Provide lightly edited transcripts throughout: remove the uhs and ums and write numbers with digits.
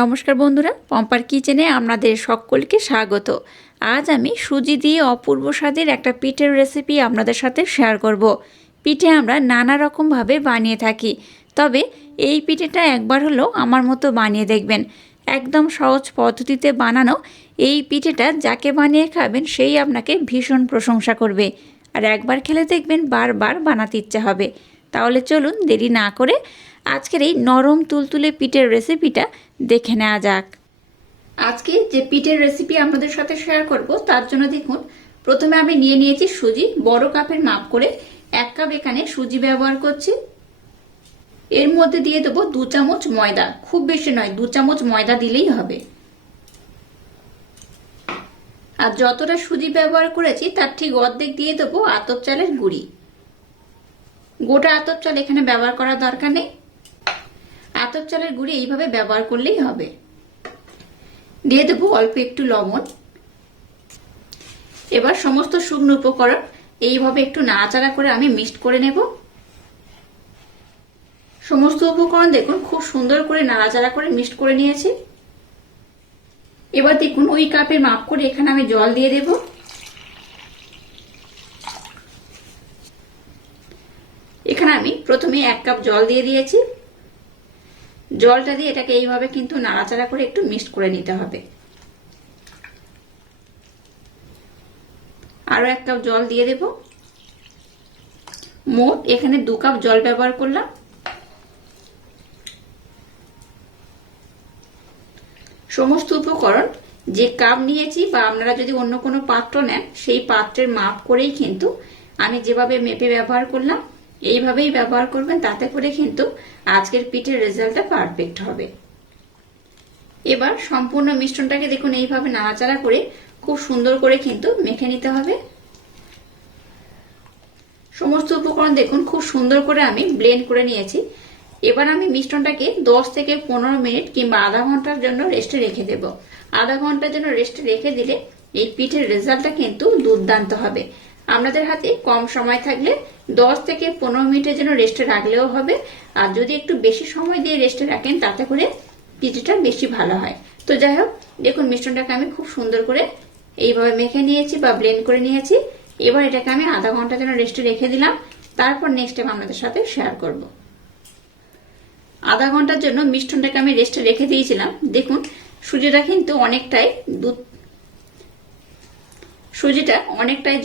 নমস্কার বন্ধুরা, পম্পার কিচেনে আপনাদের সকলকে স্বাগত। আজ আমি সুজি দিয়ে অপূর্ব স্বাদের একটা পিঠের রেসিপি আপনাদের সাথে শেয়ার করব। পিঠে আমরা নানা রকমভাবে বানিয়ে থাকি, তবে এই পিঠেটা একবার হলেও আমার মতো বানিয়ে দেখবেন। একদম সহজ পদ্ধতিতে বানানো এই পিঠেটা যাকে বানিয়ে খাবেন সেই আপনাকে ভীষণ প্রশংসা করবে, আর একবার খেলে দেখবেন বারবার বানাতে ইচ্ছে হবে। তাহলে চলুন দেরি না করে আজকের এই নরম তুলতুলে পিঠের রেসিপিটা দেখে নেওয়া যাক। আজকে যে পিঠের রেসিপি আপনাদের সাথে শেয়ার করব তার জন্য দেখুন, প্রথমে আমি নিয়ে নিয়েছি সুজি। বড় কাপের মাপ করে 1 কাপ এখানে সুজি ব্যবহার করছি। এর মধ্যে দিয়ে দেবো 2 চামচ ময়দা, খুব বেশি নয়, 2 চামচ ময়দা দিলেই হবে। আর যতটা সুজি ব্যবহার করেছি তার ঠিক অর্ধেক দিয়ে দেবো আতপ চালের গুঁড়ি। গোটা আতপ চাল এখানে ব্যবহার করার দরকার নেই, আতপ চালের গুঁড়ি এইভাবে ব্যবহার করলেই হবে। দিয়ে দেবো অল্প একটু লবণ। এবার সমস্ত শুকনো উপকরণ এইভাবে একটু নাড়াচাড়া করে আমি মিক্সড করে নেব। সমস্ত উপকরণ দেখুন খুব সুন্দর করে নাড়াচাড়া করে মিক্সড করে নিয়েছি। এবার দেখুন ওই কাপের মাপ করে এখানে আমি জল দিয়ে দেব। এখানে আমি প্রথমে 1 কাপ জল দিয়ে দিয়েছি। জলটা দিয়ে এটাকে এইভাবে কিন্তু নাড়াচাড়া করে একটু মিক্সড করে নিতে হবে। আরো 1 কাপ জল দিয়ে দেব। মোট এখানে 2 কাপ জল ব্যবহার করলাম। সমস্ত উপকরণ যে কাপ নিয়েছি বা আপনারা যদি অন্য কোনো পাত্র নেন সেই পাত্রের মাপ করেই কিন্তু আমি যেভাবে মেপে ব্যবহার করলাম এইভাবেই ব্যবহার করবেন, তাতে করে কিন্তু আজকের পিঠের রেজাল্টটা পারফেক্ট হবে। এবার সম্পূর্ণ মিশ্রণটাকে দেখুন এইভাবে নাড়াচাড়া করে খুব সুন্দর করে কিন্তু মেখে নিতে হবে। সমস্ত উপকরণ দেখুন খুব সুন্দর করে আমি ব্লেন্ড করে নিয়েছি। এবার আমি মিশ্রণটাকে 10 থেকে 15 মিনিট কিংবা আধা ঘন্টার জন্য রেস্টে রেখে দেব। আধা ঘন্টার জন্য রেস্টে রেখে দিলে এই পিঠের রেজাল্টটা কিন্তু দুর্দান্ত হবে। আপনাদের হাতে কম সময় থাকলে 10 থেকে 15 মিনিটের জন্য রেস্টে রাখলেও হবে, আর যদি একটু বেশি সময় দিয়ে রেস্টে রাখেন তাতে করে পিঠেটা বেশি ভালো হয়। তো যাই হোক, দেখুন মিশ্রণটাকে আমি খুব সুন্দর করে এইভাবে মেখে নিয়েছি বা ব্লেন্ড করে নিয়েছি। এবার এটাকে আমি আধা ঘন্টার জন্য রেস্টে রেখে দিলাম। তারপর নেক্সট টাইম আপনাদের সাথে শেয়ার করব। আধা ঘন্টার জন্য মিশ্রণটাকে আমি রেস্টে রেখে দিয়েছিলাম। দেখুন সুজিটা কিন্তু অনেকটাই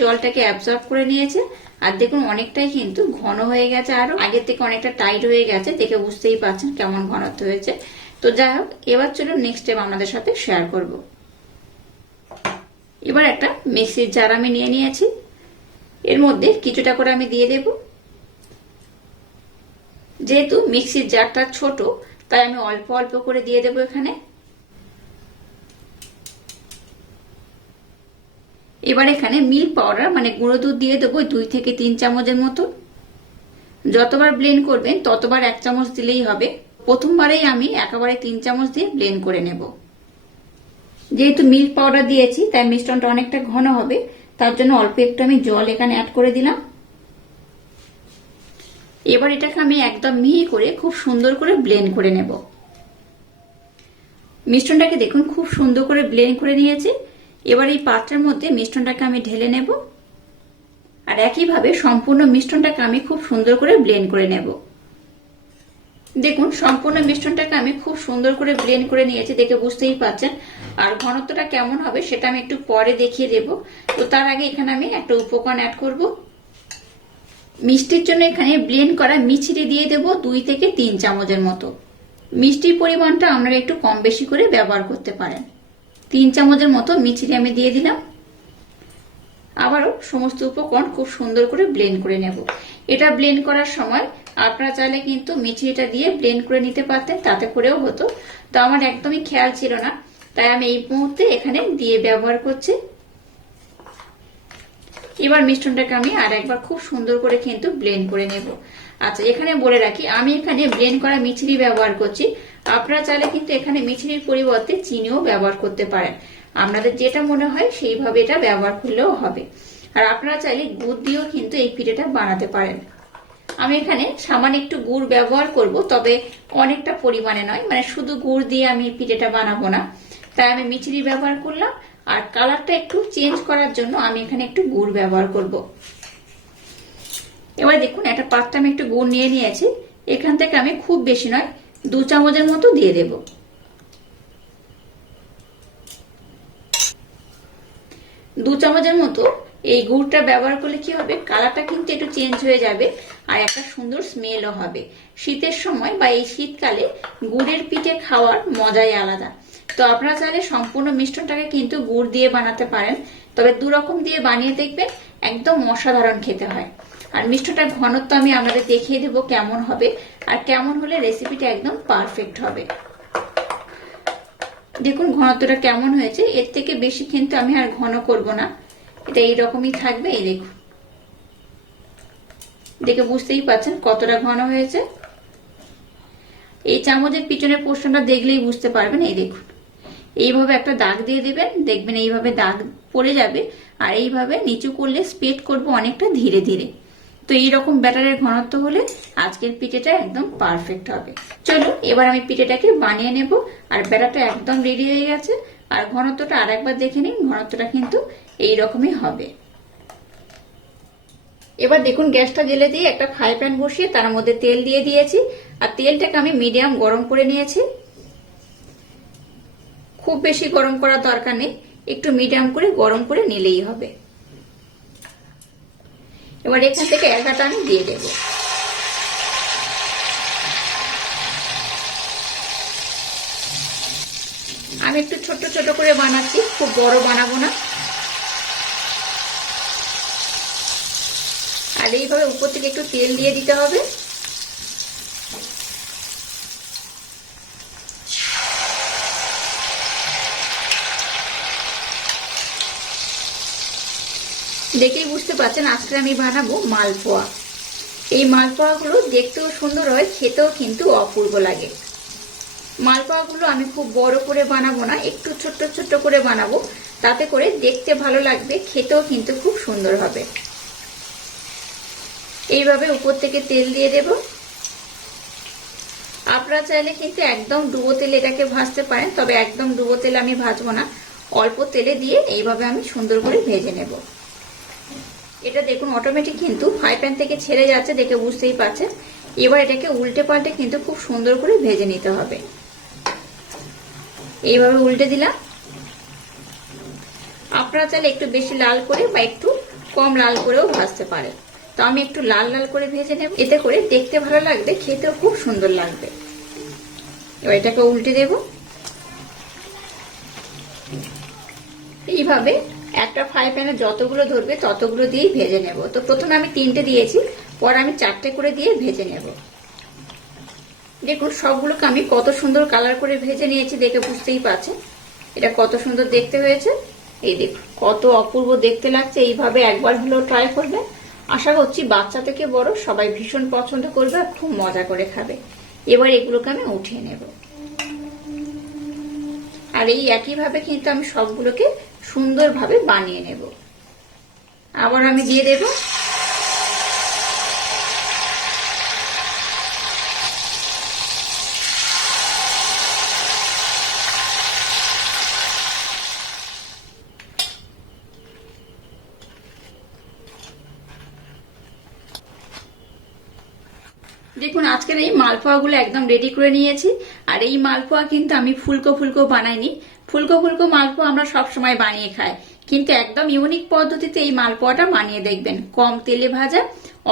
জলটাকে অ্যাবজর্ব করে নিয়েছে। আর দেখুন অনেকটাই কিন্তু ঘন হয়ে গেছে, আরো আগের থেকে অনেকটা টাইট হয়ে গেছে, দেখে বুঝতেই পারছেন কেমন ঘনত্ব হয়েছে। তো যাই হোক, এবার চলুন নেক্সট টাইম আপনাদের সাথে শেয়ার করব। এবার একটা মিক্সির জার আমি নিয়ে নিয়েছি। এর মধ্যে কিছুটা করে আমি দিয়ে দেব। যেহেতু মিক্সির জারটা ছোট তাই আমি অল্প অল্প করে দিয়ে দেব এখানে। এবার এখানে মিল্ক পাউডার মানে গুঁড়ো দুধ দিয়ে দেবো 2 থেকে 3 চামচের মতো। যতবার ব্লেন্ড করবেন ততবার 1 চামচ দিলেই হবে। প্রথমবারেই আমি একেবারে 3 চামচ দিয়ে ব্লেন্ড করে নেব। যেহেতু মিল্ক পাউডার দিয়েছি তাই মিশ্রণটা অনেকটা ঘন হবে, তার জন্য অল্প একটু আমি জল এখানে অ্যাড করে দিলাম। এবার এটাকে আমি একদম মিহি করে খুব সুন্দর করে ব্লেন্ড করে নেব। মিশ্রণটাকে দেখুন খুব সুন্দর করে ব্লেন্ড করে নিয়েছি। এবার এই পাত্রের মধ্যে মিশ্রণটাকে আমি ঢেলে নেব, আর একইভাবে সম্পূর্ণ মিশ্রণটাকে আমি খুব সুন্দর করে ব্লেন্ড করে নেব। দেখুন সম্পূর্ণ মিশ্রণটাকে আমি খুব সুন্দর করে ব্লেন্ড করে নিয়েছি, দেখে বুঝতেই পারছেন। আর ঘনত্বটা কেমন হবে সেটা আমি একটু পরে দেখিয়ে দেব। তো তার আগে এখানে আমি একটা উপকরণ অ্যাড করব। মিষ্টির জন্য এখানে ব্লেন্ড করা মিছরি দিয়ে দেব 2 থেকে 3 চামচের মতো। মিষ্টির পরিমাণটা আপনারা একটু কম বেশি করে ব্যবহার করতে পারেন। 3 চামচের মতো মিছরি আমি দিয়ে দিলাম। আবারও সমস্ত উপকরণ খুব সুন্দর করে ব্লেন্ড করে নেব। এটা ব্লেন্ড করার সময় আপনারা চাইলে কিন্তু মিছরিটা দিয়ে ব্লেন্ড করে নিতে পারতেন, তাতে করেও হতো। তো আমার একদমই খেয়াল ছিল না, তাই আমি এই মুহূর্তে এখানে দিয়ে ব্যবহার করছি। এবার মিশ্রণটাকে আমি আর একবার খুব সুন্দর করে কিন্তু ব্লেন্ড করে নেব। আচ্ছা, এখানে বলে রাখি আমি এখানে ব্লেন্ড করা মিছরি ব্যবহার করছি। আপনারা চাইলে কিন্তু এখানে মিছরির পরিবর্তে চিনিও ব্যবহার করতে পারেন। আপনাদের যেটা মনে হয় সেইভাবে এটা ব্যবহার করলেও হবে। আর আপনারা চাইলে গুড় দিয়েও কিন্তু এই পিঠেটা বানাতে পারেন। আমি এখানে সামান্য একটু গুড় ব্যবহার করব, তবে অনেকটা পরিমাণে নয়, মানে শুধু গুড় দিয়ে আমি পিঠেটা বানাবো না, তাই আমি মিছরি ব্যবহার করলাম। আর কালারটা একটু চেঞ্জ করার জন্য আমি এখানে একটু গুড় ব্যবহার করব। এবার দেখুন একটা পাত্রে আমি একটু গুড় নিয়ে নিয়েছি, এখান থেকে আমি খুব বেশি নয় 2 চামচের মতো দিয়ে দেব। দু চামচের মতো এই গুড়টা ব্যবহার করলে কি হবে, কালারটা কিন্তু একটু চেঞ্জ হয়ে যাবে আর একটা সুন্দর স্মেলও হবে। শীতের সময় বা এই শীতকালে গুড়ের পিঠে খাওয়ার মজাই আলাদা। তো আপনারা চাইলে সম্পূর্ণ মিষ্টনটাকে কিন্তু গুড় দিয়ে বানাতে পারেন, তবে 2 রকম দিয়ে বানিয়ে দেখবেন, একদম অসাধারণ খেতে হয়। আর মিষ্টটার ঘনত্ব আমি আপনাদের দেখিয়ে দেবো কেমন হবে, আর কেমন হলে রেসিপিটা একদম পারফেক্ট হবে। দেখুন ঘনত্বটা কেমন হয়েছে, এর থেকে বেশি কিন্তু আমি আর ঘন করব না, এটা এইরকমই থাকবে। এই দেখুন, দেখে বুঝতেই পারছেন কতটা ঘন হয়েছে। এই চামচের পিছনের পোর্শনটা দেখলেই বুঝতে পারবেন। এই দেখুন, এইভাবে একটা দাগ দিয়ে দেবেন, দেখবেন এইভাবে দাগ পড়ে যাবে। আর এইভাবে নিচু করলে স্প্রেড করব অনেকটা ধীরে ধীরে। তো এইরকম ব্যাটারের ঘনত্ব হলে আজকের পিঠেটা একদম পারফেক্ট হবে। চলো এবার আমি পিঠেটাকে বানিয়ে নেব। আর ব্যাটারটা একদম রেডি হয়ে গেছে। আর ঘনত্বটা আর একবার দেখে নিন, ঘনত্বটা কিন্তু এইরকমই হবে। এবার দেখুন গ্যাসটা জ্বেলে দিয়ে একটা ফ্রাই প্যান বসিয়ে তার মধ্যে তেল দিয়ে দিয়েছি। আর তেলটাকে আমি মিডিয়াম গরম করে নিয়েছি। খুব বেশি গরম করার দরকার নেই, একটু মিডিয়াম করে গরম করে নিলেই হবে। এবার এখান থেকে এগাটা আমি দিয়ে দেব। আমি একটু ছোট ছোট করে বানাচ্ছি, খুব বড় বানাবো না। আর এইভাবে উপর থেকে একটু তেল দিয়ে দিতে হবে। দেখেই বুঝতে পারছেন আজকে আমি বানাবো মালপোয়া। এই মালপোয়াগুলো দেখতেও সুন্দর হয়, খেতেও কিন্তু অপূর্ব লাগে। মালপোয়াগুলো আমি খুব বড় করে বানাবো না, একটু ছোট্ট ছোট্ট করে বানাবো, তাতে করে দেখতে ভালো লাগবে, খেতেও কিন্তু খুব সুন্দর হবে। এইভাবে উপর থেকে তেল দিয়ে দেব। আপনারা চাইলে কিন্তু একদম ডুবো তেলে এটাকে ভাজতে পারেন, তবে একদম ডুবো তেলে আমি ভাজবো না, অল্প তেলে দিয়ে এইভাবে আমি সুন্দর করে ভেজে নেব। এটা দেখুন অটোমেটিক কিন্তু ফ্রাই প্যান থেকে ছেড়ে যাচ্ছে, দেখে বুঝতেই পারছেন। এবার এটাকে উল্টে পাল্টে কিন্তু খুব সুন্দর করে ভেজে নিতে হবে। এইভাবে উল্টে দিলাম। আপনারা চাইলে একটু বেশি লাল করে বা একটু কম লাল করেও ভাজতে পারেন, তো আমি একটু লাল লাল করে ভেজে নেব, এতে করে দেখতে ভালো লাগবে, খেতেও খুব সুন্দর লাগবে। এবার এটাকে উল্টে দেব। এইভাবে একটা ফ্রাই প্যানে যতগুলো ধরবে ততগুলো দিয়েই ভেজে নেব। তো প্রথমে আমি 3টে দিয়েছি, পরে আমি 4টে করে দিয়ে ভেজে নেব। দেখুন সবগুলোকে আমি কত সুন্দর কালার করে ভেজে নিয়েছি, দেখে বুঝতেই পারছেন এটা কত সুন্দর দেখতে হয়েছে। এই দেখুন কত অপূর্ব দেখতে লাগছে। এইভাবে একবার হলেও ট্রাই করবেন, আশা করছি বাচ্চা থেকে বড় সবাই ভীষণ পছন্দ করবে আর খুব মজা করে খাবে। এবার এগুলোকে আমি উঠিয়ে নেব। আর এই একইভাবে কিন্তু আমি সবগুলোকে সুন্দরভাবে বানিয়ে নেব। আবার আমি দিয়ে দেব। দেখুন আজকের এই মালপোয়াগুলো একদম রেডি করে নিয়েছি। আর এই মালপোয়া কিন্তু আমি ফুলকো ফুলকো বানাইনি। ফুলকো ফুলকো মালপোয়া আমরা সব সময় বানিয়ে খাই, কিন্তু একদম ইউনিক পদ্ধতিতে এই মালপোয়াটা বানিয়ে দেখবেন, কম তেলে ভাজা,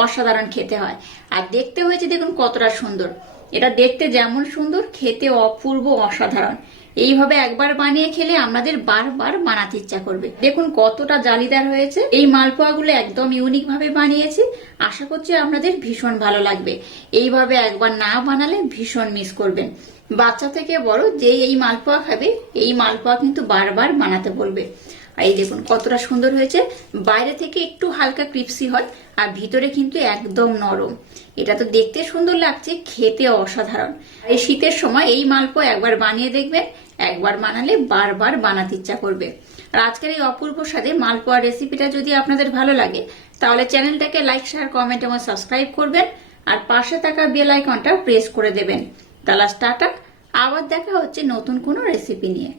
অসাধারণ খেতে হয়। আর দেখতে হয়েছে দেখুন কতটা সুন্দর। এটা দেখতে যেমন সুন্দর, খেতে অপূর্ব অসাধারণ। এইভাবে একবার বানিয়ে খেলে আমাদের বারবার বানাতে ইচ্ছা করবে। দেখুন কতটা জালিদার হয়েছে। এই মালপোয়াগুলো একদম ইউনিক ভাবে বানিয়েছি, আশা করছি আপনাদের ভীষণ ভালো লাগবে। এইভাবে একবার না বানালে ভীষণ মিস করবেন। বাচ্চা থেকে বড় যে এই মালপোয়া খাবে, এই মালপোয়া কিন্তু বারবার বানাতে বলবে। আর এই দেখুন কতটা সুন্দর হয়েছে, বাইরে থেকে একটু হালকা ক্রিপসি হয় আর ভিতরে কিন্তু একদম নরম। এটা তো দেখতে সুন্দর লাগছে, খেতে অসাধারণ। এই শীতের সময় এই মালপোয়া একবার বানিয়ে দেখবেন, একবার বানালে বারবার বানাতে ইচ্ছা করবে। আর আজকের এই অপূর্ব স্বাদে মালপোয়া রেসিপিটা যদি আপনাদের ভালো লাগে, তাহলে চ্যানেলটাকে লাইক, শেয়ার, কমেন্ট এবং সাবস্ক্রাইব করবেন। আর পাশে থাকা বেল আইকনটা প্রেস করে দেবেন। তাহলে টাটা, আবার দেখা হচ্ছে নতুন কোনো রেসিপি নিয়ে।